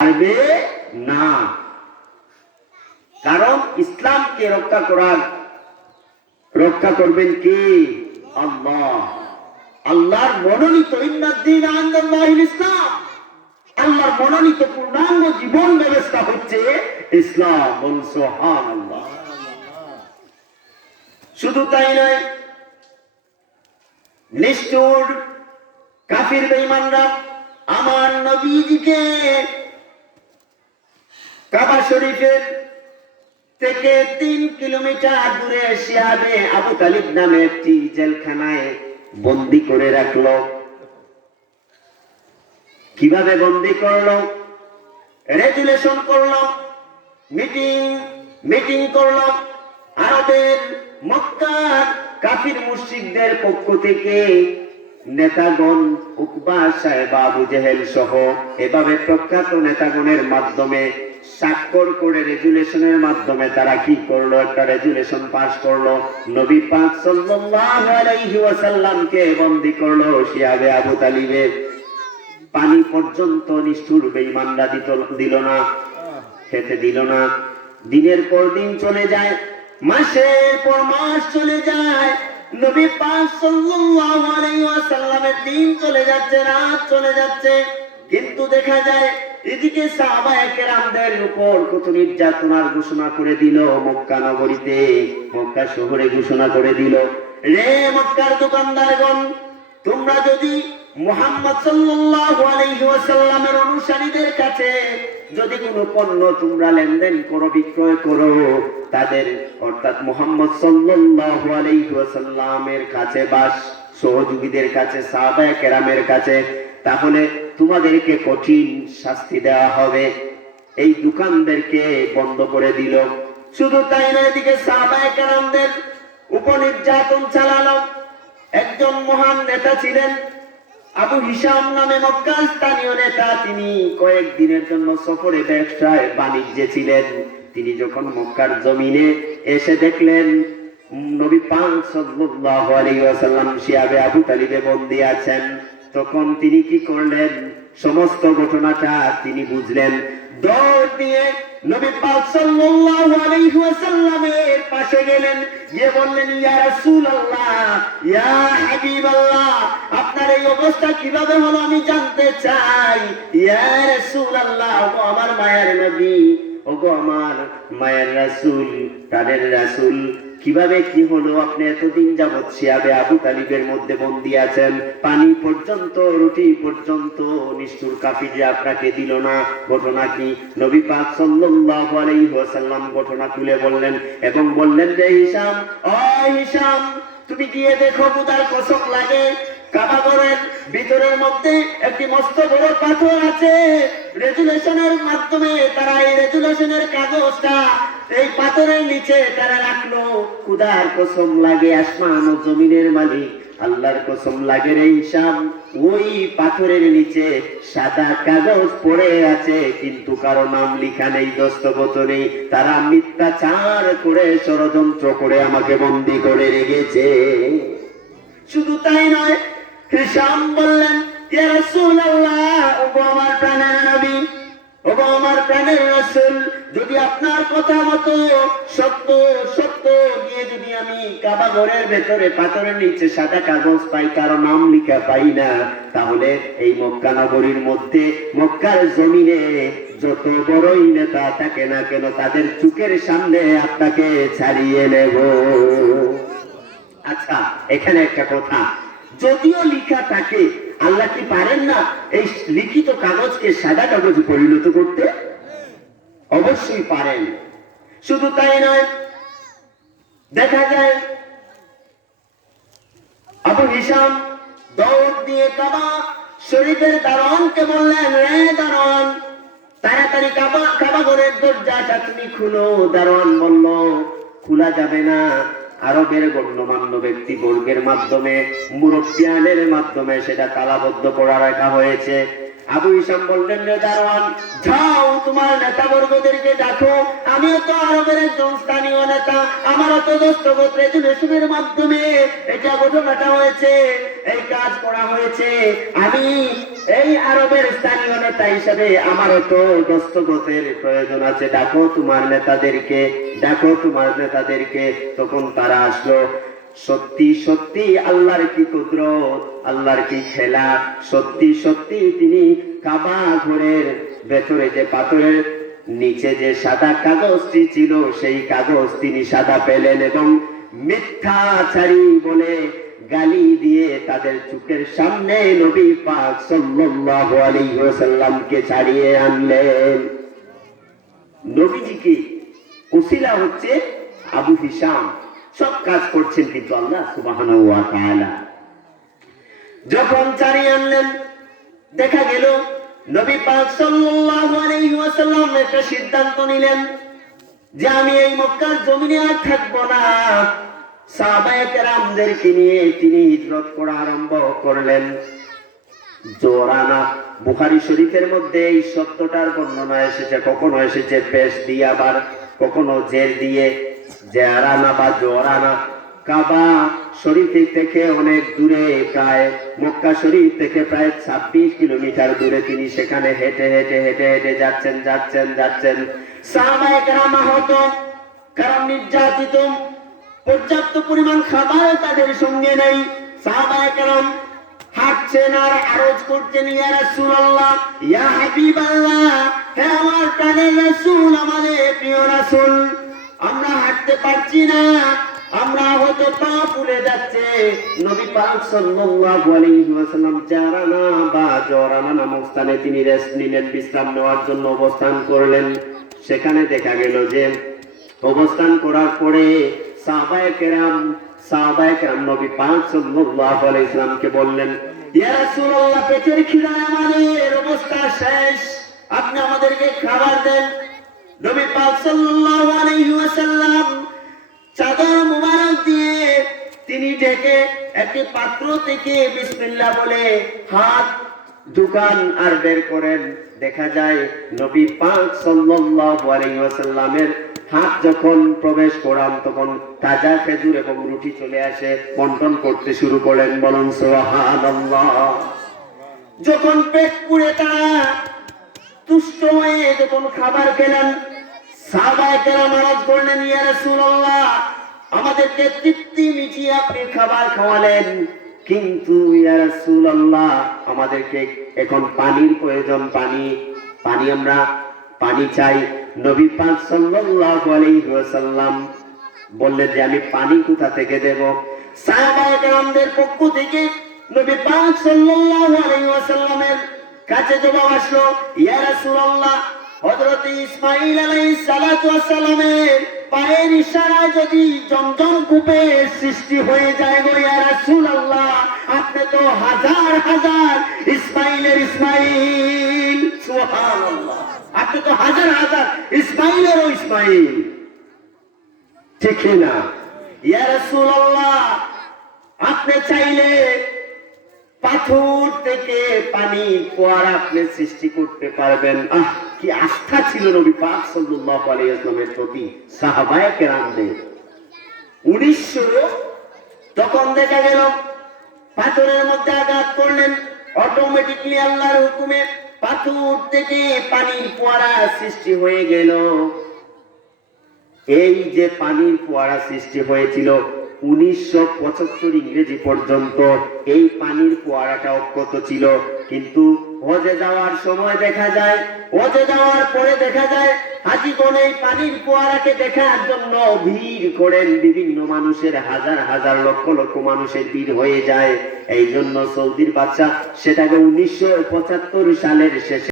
পারবে না। কারণ ইসলামকে রক্ষা করবেন কে? আল্লাহ। আল্লাহর মনোনীত ইন্নাদ-দীন ইনদাল্লাহিল ইসলাম, আল্লাহর মনোনীত পূর্ণাঙ্গ জীবন ব্যবস্থা হচ্ছে ইসলাম। বলুন সুবহানাল্লাহ। শুধু তাই নয়, নিষ্ঠুর কাফির বেঈমানরা আমার নবীজিকে কাবা শরীফের থেকে 3 কিলোমিটার দূরে শিহাবে আবু তালিব নামে একটি জেলখানায় বন্দী করে রাখলো। কিভাবে বন্দী করলো? রেজুলেশন করলো, মিটিং করলো। আরবের মক্কার কাফির মুশরিকদের পক্ষ থেকে নেতাগণ উকবা সাহেব, আবু জেহেল সহ এভাবে প্রখ্যাত নেতাগণের মাধ্যমে স্বাক্ষর করে রেজুলেশনের মাধ্যমে তারা কি করলো? একটা রেজুলেশন পাস করলো। নবী পাক সাল্লাল্লাহু আলাইহি ওয়াসাল্লামকে বন্দী করলো শিহাবে আবু তালিবের। পানি পর্যন্ত নিষ্ঠুর বেঈমানরা দিল না, খেতে দিল না। দিনের পর দিন চলে যায়, মাসের পর মাস চলে যায়। নবী পাক সাল্লাল্লাহু আলাইহি ওয়াসাল্লামের দিন চলে যাচ্ছে, রাত চলে যাচ্ছে, কিন্তু দেখা যায় এদিকে সাহাবায়ে কেরামদের উপর কত নির্যাতনার ঘোষণা করে দিল মক্কা নগরীতে, মক্কা শহরে ঘোষণা করে দিল, রে মক্কার দোকানদারগণ, তোমরা যদি মুহাম্মদ সাল্লাল্লাহু আলাইহি ওয়াসাল্লামের অনুসারীদের কাছে যদি কোনো পণ্য তোমরা লেনদেন করো, বিক্রয় করো, তাদের অর্থাৎ মুহাম্মদ সাল্লাল্লাহু আলাইহি ওয়াসাল্লামের কাছে বা সহযোগীদের কাছে, সাহাবায়ে কেরামের কাছে, তাহলে তোমাদেরকে কঠিন শাস্তি দেওয়া হবে। এই দোকানদেরকে বন্ধ করে দিল। শুধু তাই নয়, এদিকে সাহাবায়ে কেরামদের উপর নির্যাতন চালালো। একজন মহান নেতা ছিলেন আবু হিশাম নামে মক্কার স্থানীয় নেতা। তিনি কয়েকদিনের জন্য সফরে ব্যবসায় বাণিজ্যে ছিলেন। তিনি যখন মক্কার জমিনে এসে দেখলেন নবী পাক সাল্লাল্লাহু আলাইহি ওয়াসাল্লাম শিহাবে আবু তালিবে বন্দী আছেন, তখন তিনি কি করলেন? সমস্ত ঘটনাটা তিনি বুঝলেন। দৌড় দিয়ে নবী পাক সাল্লাল্লাহু আলাইহি ওয়াসাল্লামের পাশে গেলেন, গিয়ে বললেন, ইয়া রাসূলুল্লাহ, ইয়া হাবিবাল্লাহ, আপনার এই অবস্থা কিভাবে হলো আমি জানতে চাই। ইয়া রাসূলুল্লাহ, ওগো আমার মায়ের নবী, ওগো আমার মায়ের রাসূল, প্রাণের রাসূল, কিভাবে কি হলো? আপনি এতদিন যাবৎ শিহাবে আবু তালিবের মধ্যে বন্দী আছেন, পানি পর্যন্ত, রুটি পর্যন্ত নিষ্ঠুর কাফিররা আপনাকে দিল না, ঘটনা কি? নবী পাক সাল্লাল্লাহু আলাইহি ওয়াসাল্লাম ঘটনা তুলে বললেন এবং বললেন, রে হিশাম, ও হিশাম, তুমি গিয়ে দেখো, খোদার কসম লাগে, কাবা ঘরের ভিতরের মধ্যে একটি মস্ত বড় পাথর আছে। রেজুলেশনের মাধ্যমে তারা এই রেজুলেশনের কাগজটা এই পাথরের নিচে তারা রাখলো। খোদার কসম লাগে, আসমান ও জমিনের মালিক আল্লাহর কসম লাগে রে হিশাম, ওই পাথরের নিচে সাদা কাগজ পড়ে আছে, কিন্তু কারো নাম লেখা নেই, দস্তখত নেই। তারা মিথ্যাচার করে, ষড়যন্ত্র করে আমাকে বন্দী করে রেখেছে। শুধু তাই নয়, হিশাম বললেন, ইয়া রাসূলুল্লাহ, ওগো আমার প্রাণের নবী, ওগো আমার প্রাণের রাসূল, যদি আপনার কথা মতো সত্য নিয়ে যদি আমি কাবা ঘরের ভেতরে পাথরের নিচে সাদা কাগজ পাই, কারো নাম লেখা পাই না, তাহলে এই মক্কা নগরীর মধ্যে, মক্কার জমিনে যত বড়ই নেতা থাকে না কেন, তাদের চোখের সামনে আপনাকে ছাড়িয়ে নেব। আচ্ছা, এখানে একটা কথা, যদিও লিখা থাকে, আল্লাহ কি পারেন না এই লিখিত কাগজকে সাদা কাগজে পরিণত করতে? অবশ্যই পারেন। শুধু তাই নয়, দেখা যায় আবু হিশাম দৌড় দিয়ে কাবা শরীফের দারোয়ানকে বললেন, রে দারোয়ান, তাড়াতাড়ি কাবা ঘরের দরজাটা তুমি খুলো। দারোয়ান বলল, খোলা যাবে না। আরবের গণ্যমান্য ব্যক্তি বর্গের মাধ্যমে, মুরব্বিয়ানের মাধ্যমে সেটা তালাবদ্ধ করা রাখা হয়েছে। আবু হিশাম বললেন, রে দারোয়ান, যাও তোমার নেতাবর্গদেরকে ডাকো, আমিও তো আরবের একজন স্থানীয় নেতা, আমারও তো দস্তখত রেজুলেশনের মাধ্যমে এটা ঘটনাটা হয়েছে, এই কাজ করা হয়েছে, আমি এই আরবের স্থানীয় নেতা হিসাবে আমারও তো দস্তখতের প্রয়োজন আছে, ডাকো তোমার নেতাদেরকে, ডাকো তোমার নেতাদেরকে। তখন তারা আসলো। সত্যি সত্যি আল্লাহর কি কুদরত, আল্লাহর কি খেলা। সত্যি সত্যি তিনি কাবা ঘরের ভেতরে যে পাথরের নিচে যে সাদা কাগজটি ছিল সেই কাগজ তিনি সাদা পেলেন এবং মিথ্যাচারী বলে গালি দিয়ে তাদের চোখের সামনে নবী পাক সাল্লাল্লাহু আলাইহি ওয়াসাল্লামকে ছাড়িয়ে আনলেন। নবীজিকে উসিলা হচ্ছে আবু হিশাম, সব কাজ করছেন কিন্তু আল্লাহ সুবহানাহু ওয়া তাআলা। যখন ছাড়িয়ে আনলেন দেখা গেল নবী পাক সাল্লাল্লাহু আলাইহি ওয়াসাল্লাম একটা সিদ্ধান্ত নিলেন যে আমি এই মক্কার জমিনে আর থাকবো না। সাহাবায়ে কেরামদেরকে নিয়ে তিনি হিজরত করা আরম্ভ করলেন। জোরানা, বুখারী শরীফের মধ্যে এই শব্দটার বর্ণনা এসেছে, কখনো এসেছে পেশ দিয়ে, আবার কখনো জের দিয়ে। জেরানা বা জোরানা কাবা শরীফ থেকে অনেক দূরে, প্রায় মক্কা শরীফ থেকে প্রায় 26 কিলোমিটার দূরে তিনি সেখানে হেঁটে হেঁটে হেঁটে হেঁটে যাচ্ছেন। সাহাবায়ে কেরাম আহত, কারণ নির্যাতিত, পর্যাপ্ত পরিমাণ খাবার তাদের সঙ্গে নেই। সাহাবায়ে কেরাম হাঁটছেন আর আরজ করছেন, ইয়া রাসূলুল্লাহ, ইয়া হাবিবাল্লাহ, হে আমার প্রাণের রাসূল, আমাদের প্রিয় রাসূল, আমরা হাঁটতে পারছি না, আমরা হয়তো পা ফুলে যাচ্ছে। নবী পাক সাল্লাল্লাহু আলাইহি ওয়াসাল্লাম জারানা বা জরানা নামক স্থানে তিনি রেস্ট নিলেন, বিশ্রাম নেওয়ার জন্য অবস্থান করলেন। সেখানে দেখা গেল যে অবস্থান করার পরে সাহাবায়ে কেরাম নবী পাক সাল্লাল্লাহু আলাইহি ওয়াসাল্লামকে বললেন, ইয়া রাসূলুল্লাহ, পেটের খিদায় আমাদের অবস্থা শেষ, আপনি আমাদেরকে খাবার দেন। নবী পাক সাল্লাল্লাহু আলাইহি ওয়াসাল্লাম চাদর মুবারক দিয়ে তিনি ঢেকে একটি পাত্র থেকে বিসমিল্লাহ বলে হাত ঢুকান আর বের করেন। দেখা যায় নবী পাক সাল্লাল্লাহু আলাইহি ওয়াসাল্লামের হাত যখন প্রবেশ করান তখন তাজা খেজুর এবং রুটি চলে আসে, বন্টন করতে শুরু করেন। বলুন সুবহানাল্লাহ। যখন পেট পুড়ে তারা তুষ্ট হয়ে যখন খাবার খেলেন, সাহাবায়ে কেরাম আরজ করলেন, ইয়া রাসূলুল্লাহ, আমাদেরকে তৃপ্তি মিটিয়ে আপনি খাবার খাওয়ালেন, কিন্তু ইয়া রাসূলুল্লাহ, আমাদেরকে এখন পানির প্রয়োজন, পানি আমরা পানি চাই। নবী পাক সাল্লাল্লাহু আলাইহি ওয়াসাল্লাম বললেন যে আমি পানি কোথা থেকে দেব? সাহাবায়ে কেরামদের পক্ষ থেকে নবী পাক সাল্লাল্লাহু আলাইহি ওয়াসাল্লামের কাছে জবাব আসলো, ইয়া রাসূলুল্লাহ, হযরত ইসমাঈল আলাইহিস সালাতু ওয়াস সালামের পায়ের ইশারায় যদি জমজম কূপের সৃষ্টি হয়ে যায় গো ইয়া রাসূলুল্লাহ, আপনি তো হাজার হাজার ইসমাঈলের ইসমাঈল। সুবহানাল্লাহ, আপনি তো হাজার হাজার ইসমাঈলেরও ইসমাঈল, ঠিক না? ইয়া রাসূলুল্লাহ, আপনি চাইলে পাথর থেকে পানি ফোয়ারা আপনি সৃষ্টি করতে পারবেন। কি আস্থা ছিল নবী পাক সাল্লাল্লাহু আলাইহি ওয়াসাল্লামের প্রতি সাহাবায়ে কেরামদের। 1900 তখন দেখা গেল পাথরের মধ্যে আঘাত করলেন, অটোমেটিকলি আল্লাহর হুকুমে পাথর থেকে পানির ফোয়ারা সৃষ্টি হয়ে গেল। এই যে পানির ফোয়ারা সৃষ্টি হয়েছিল 1975 ইংরেজি পর্যন্ত এই পানির ফোয়ারাটা অক্ষত ছিল, কিন্তু হজে যাওয়ার সময় দেখা যায়, হজে যাওয়ার পরে দেখা যায় হাজীগণ এই পানির ফোয়ারাকে দেখার জন্য ভিড় করেন। বিভিন্ন মানুষের হাজার হাজার লক্ষ লক্ষ মানুষের ভিড় হয়ে যায়। এই জন্য সৌদির বাদশা সেটাকে 1975 সালের শেষে